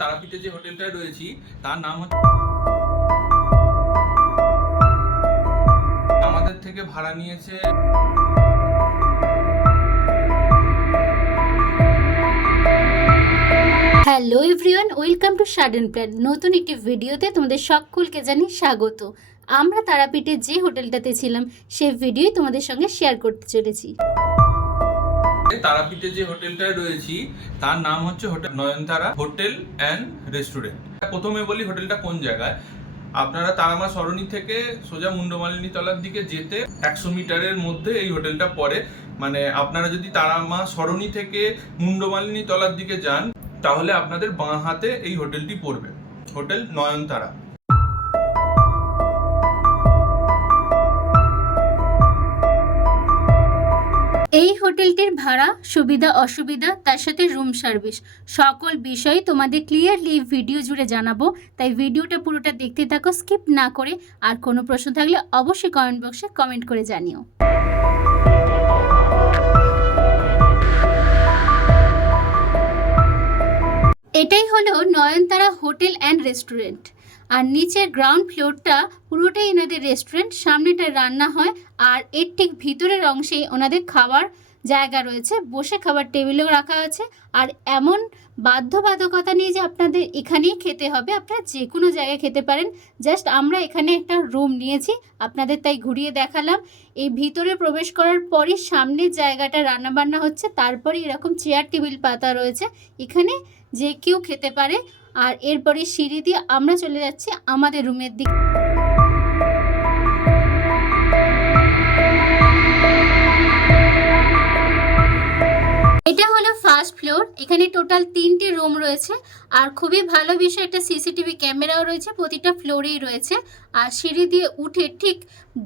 তারাপীঠে যে হোটেলটায় রয়েছি তার নাম হচ্ছে, আমাদের থেকে ভাড়া নিয়েছে। Hello everyone, welcome to sudden plan. নতুন একটি ভিডিওতে তোমাদের সকলকে জানি স্বাগত। আমরা তারাপীঠে যে হোটেলটাতে ছিলাম সেই ভিডিওই তোমাদের সঙ্গে শেয়ার করতে চলেছি। তারাপীঠে যে হোটেলটায় রয়েছি তার নাম হচ্ছে hotel Nayantara hotel and restaurant. প্রথমে বলি হোটেলটা কোন জায়গায়। আপনারা তারামা সরণি থেকে সোজা মুন্ডমালিনী তলার দিকে যেতে 100 মিটারের মধ্যে এই হোটেলটা পড়ে। মানে আপনারা যদি তারামা সরণি থেকে মুন্ডমালিনী তলার দিকে যান তাহলে আপনাদের বাঁ হাতে এই হোটেলটি পড়বে, হোটেল নয়নতারা। এই হোটেলটির ভাড়া, সুবিধা অসুবিধা, তার সাথে রুম সার্ভিস সকল বিষয় তোমাদের ক্লিয়ারলি এই ভিডিও জুড়ে জানাবো। তাই ভিডিওটা পুরোটা দেখতে থাকো, স্কিপ না করে। আর কোনো প্রশ্ন থাকলে অবশ্যই কমেন্ট বক্সে কমেন্ট করে জানিও। এটাই হলো নয়নতারা হোটেল অ্যান্ড রেস্টুরেন্ট। আর নিচের গ্রাউন্ড ফ্লোরটা পুরোটাই এনাদের রেস্টুরেন্ট, সামনেটা রান্না হয়। আর এর ঠিক ভিতরের অংশেই ওনাদের খাবার জায়গা রয়েছে, বসে খাবার টেবিলও রাখা আছে। আর এমন বাধ্যবাধকতা নেই যে আপনাদের এখানেই খেতে হবে, আপনারা যে কোনো জায়গায় খেতে পারেন। জাস্ট আমরা এখানে একটা রুম নিয়েছি, আপনাদের তাই ঘুরিয়ে দেখালাম। এই ভিতরে প্রবেশ করার পরই সামনের জায়গাটা রান্নাবান্না হচ্ছে, তারপরে এরকম চেয়ার টেবিল পাতা রয়েছে, এখানে যে কেউ খেতে পারে। আর এরপরে সিঁড়ি দিয়ে আমরা চলে যাচ্ছি আমাদের রুমের দিকে। এটা হলো ফার্স্ট ফ্লোর। এখানে টোটাল 3টে রুম রয়েছে। আর খুবই ভালো বিষয়, একটা সিসিটিভি ক্যামেরাও রয়েছে, প্রতিটা ফ্লোরেই রয়েছে। আর সিঁড়ি দিয়ে উঠে ঠিক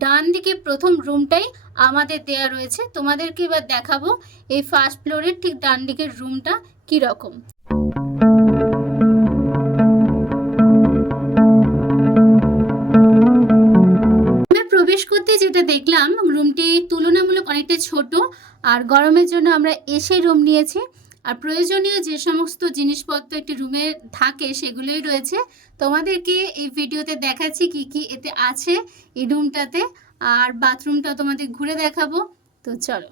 ডান দিকে প্রথম রুমটাই আমাদের দেয়া রয়েছে। তোমাদেরকে এবার দেখাবো এই ফার্স্ট ফ্লোরের ঠিক ডান দিকের রুমটা কীরকম। প্রবেশ করতে যেটা দেখলাম, রুমটি তুলনামূলক অনেকটা ছোট। আর গরমের জন্য আমরা এসে রুম নিয়েছি। আর প্রয়োজনীয় যে সমস্ত জিনিসপত্র একটি রুমে থাকে সেগুলোই রয়েছে। তোমাদেরকে এই ভিডিওতে দেখাচ্ছি কি কি এতে আছে এই রুমটাতে। আর বাথরুমটা তোমাদের ঘুরে দেখাবো, তো চলো।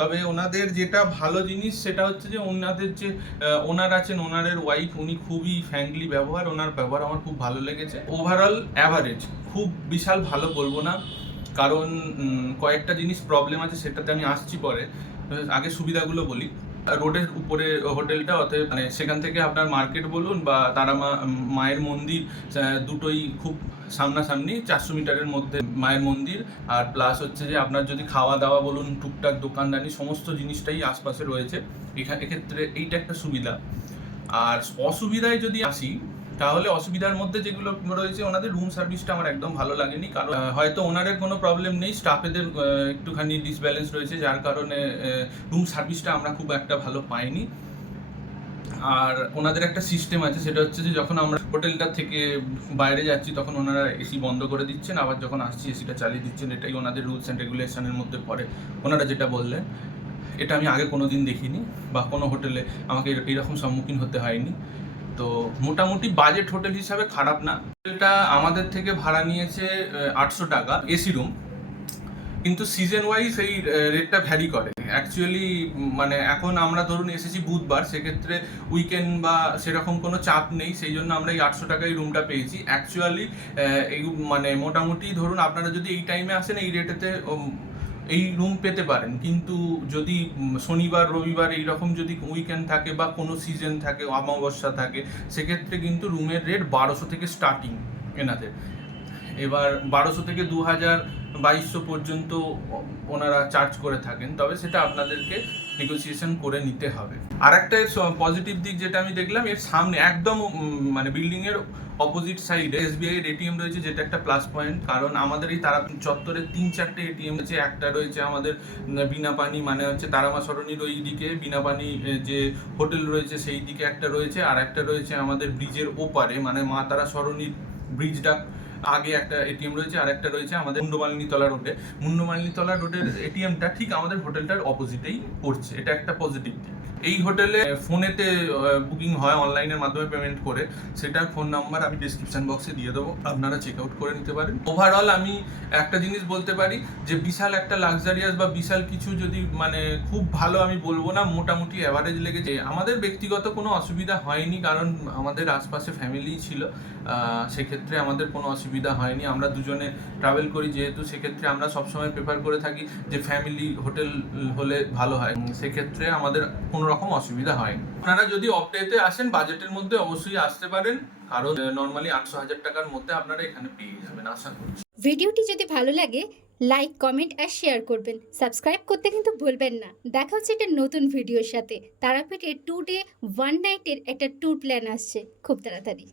তবে ওনাদের যেটা ভালো জিনিস সেটা হচ্ছে যে ওনাদের যে ওনার আছেন, ওনারের ওয়াইফ, উনি খুবই ফ্র্যাঙ্কলি ব্যবহার, ওনার ব্যবহার আমার খুব ভালো লেগেছে। ওভারঅল অ্যাভারেজ, খুব বিশাল ভালো বলবো না, কারণ কয়েকটা জিনিস প্রবলেম আছে, সেটাতে আমি আসছি পরে। আগে সুবিধাগুলো বলি। রোডের উপরে হোটেলটা, অতএব মানে সেখান থেকে আপনার মার্কেট বলুন বা তারা মায়ের মন্দির, দুটোই খুব সামনাসামনি, 400 মিটারের মধ্যে মায়ের মন্দির। আর প্লাস হচ্ছে যে আপনার যদি খাওয়া দাওয়া বলুন, টুকটাক দোকানদানি, সমস্ত জিনিসটাই আশপাশে রয়েছে। এক্ষেত্রে এইটা একটা সুবিধা। আর অসুবিধায় যদি আসি, তাহলে অসুবিধার মধ্যে যেগুলো রয়েছে, ওনাদের রুম সার্ভিসটা আমার একদম ভালো লাগেনি। কারণ হয়তো ওনাদের কোনো প্রবলেম নেই, স্টাফেদের একটুখানি ডিসব্যালেন্স রয়েছে, যার কারণে রুম সার্ভিসটা আমরা খুব একটা ভালো পাইনি। আর ওনাদের একটা সিস্টেম আছে, সেটা হচ্ছে যে যখন আমরা হোটেলটা থেকে বাইরে যাচ্ছি তখন ওনারা এসি বন্ধ করে দিচ্ছেন, আবার যখন আসছি এসিটা চালিয়ে দিচ্ছেন। এটাই ওনাদের রুলস অ্যান্ড রেগুলেশনের মধ্যে পড়ে, ওনারা যেটা বললেন। এটা আমি আগে কোনো দিন দেখিনি বা কোনো হোটেলে আমাকে এইরকম সম্মুখীন হতে হয়নি। তো মোটামুটি বাজেট হোটেল হিসাবে খারাপ না। হোটেলটা আমাদের থেকে ভাড়া নিয়েছে 800 টাকা এসি রুম, কিন্তু সিজন ওয়াইজ এই রেটটা ভ্যারি করে। অ্যাকচুয়ালি মানে এখন আমরা ধরুন এসেছি বুধবার, সেক্ষেত্রে উইকেন্ড বা সেরকম কোনো চাপ নেই, সেই জন্য আমরা এই 800 টাকায় রুমটা পেয়েছি। অ্যাকচুয়ালি এই মানে মোটামুটি ধরুন আপনারা যদি এই টাইমে আসেন এই রেটেতে এই রুম পেতে পারেন। কিন্তু যদি শনিবার রবিবার এইরকম যদি উইকেন্ড থাকে বা কোনো সিজন থাকে, অমাবস্যা থাকে, সেক্ষেত্রে কিন্তু রুমের রেট 1200 থেকে স্টার্টিং এনাদের। এবার 1200 থেকে 2200 পর্যন্ত ওনারা চার্জ করে থাকেন, তবে সেটা আপনাদেরকে নেগোসিয়েশন করে নিতে হবে। আর একটা পজিটিভ দিক যেটা আমি দেখলাম, এর সামনে একদম মানে বিল্ডিং এর অপোজিট সাইডে এসবিআই এর এটিএম রয়েছে, যেটা একটা প্লাস পয়েন্ট। কারণ আমাদের এই তারাপীঠ চত্বরে 3-4টে এটিএম আছে। একটা রয়েছে আমাদের বিনাপানি, মানে হচ্ছে তারামা সরণির ওই দিকে বিনাপানি যে হোটেল রয়েছে সেই দিকে একটা রয়েছে, আর একটা রয়েছে আমাদের ব্রিজের ওপারে, মানে মা তারা সরণির ব্রিজটা আগে একটা এটিএম রয়েছে, আর একটা রয়েছে আমাদের মুন্ডমালিনীতলা রোডে। মুন্ডমালিনীতলা রোডের এটিএমটা ঠিক আমাদের হোটেলটার অপোজিটেই পড়ছে, এটা একটা পজিটিভ দিক। এই হোটেলে ফোনেতে বুকিং হয় অনলাইনের মাধ্যমে পেমেন্ট করে, সেটার ফোন নাম্বার আমি ডিসক্রিপশন বক্সে দিয়ে দেবো, আপনারা চেক আউট করে নিতে পারেন। ওভারঅল আমি একটা জিনিস বলতে পারি যে বিশাল একটা লাক্সারিয়াস বা বিশাল কিছু যদি মানে খুব ভালো আমি বলবো না, মোটামুটি অ্যাভারেজ লেগেছে। আমাদের ব্যক্তিগত কোনো অসুবিধা হয়নি, কারণ আমাদের আশপাশে ফ্যামিলি ছিল, সেক্ষেত্রে আমাদের কোনো অসুবিধা হয়নি। আমরা দুজনে ট্রাভেল করি যেহেতু, সেক্ষেত্রে আমরা সবসময় প্রেফার করে থাকি যে ফ্যামিলি হোটেল হলে ভালো হয়, সেক্ষেত্রে আমাদের কোনো রকম অসুবিধা হয়নি। আপনারা যদি অফ ডেতে আসেন বাজেটের মধ্যে অবশ্যই আসতে পারেন, কারণ নর্মালি 800,000 টাকার মধ্যে আপনারা এখানে পেয়ে যাবেন আশা করছি। ভিডিওটি যদি ভালো লাগে লাইক, কমেন্ট আর শেয়ার করবেন। সাবস্ক্রাইব করতে কিন্তু ভুলবেন না। দেখা হচ্ছে একটা নতুন ভিডিওর সাথে। তারাপীঠের 2 ডে 1 নাইটের একটা ট্যুর প্ল্যান আসছে খুব তাড়াতাড়ি।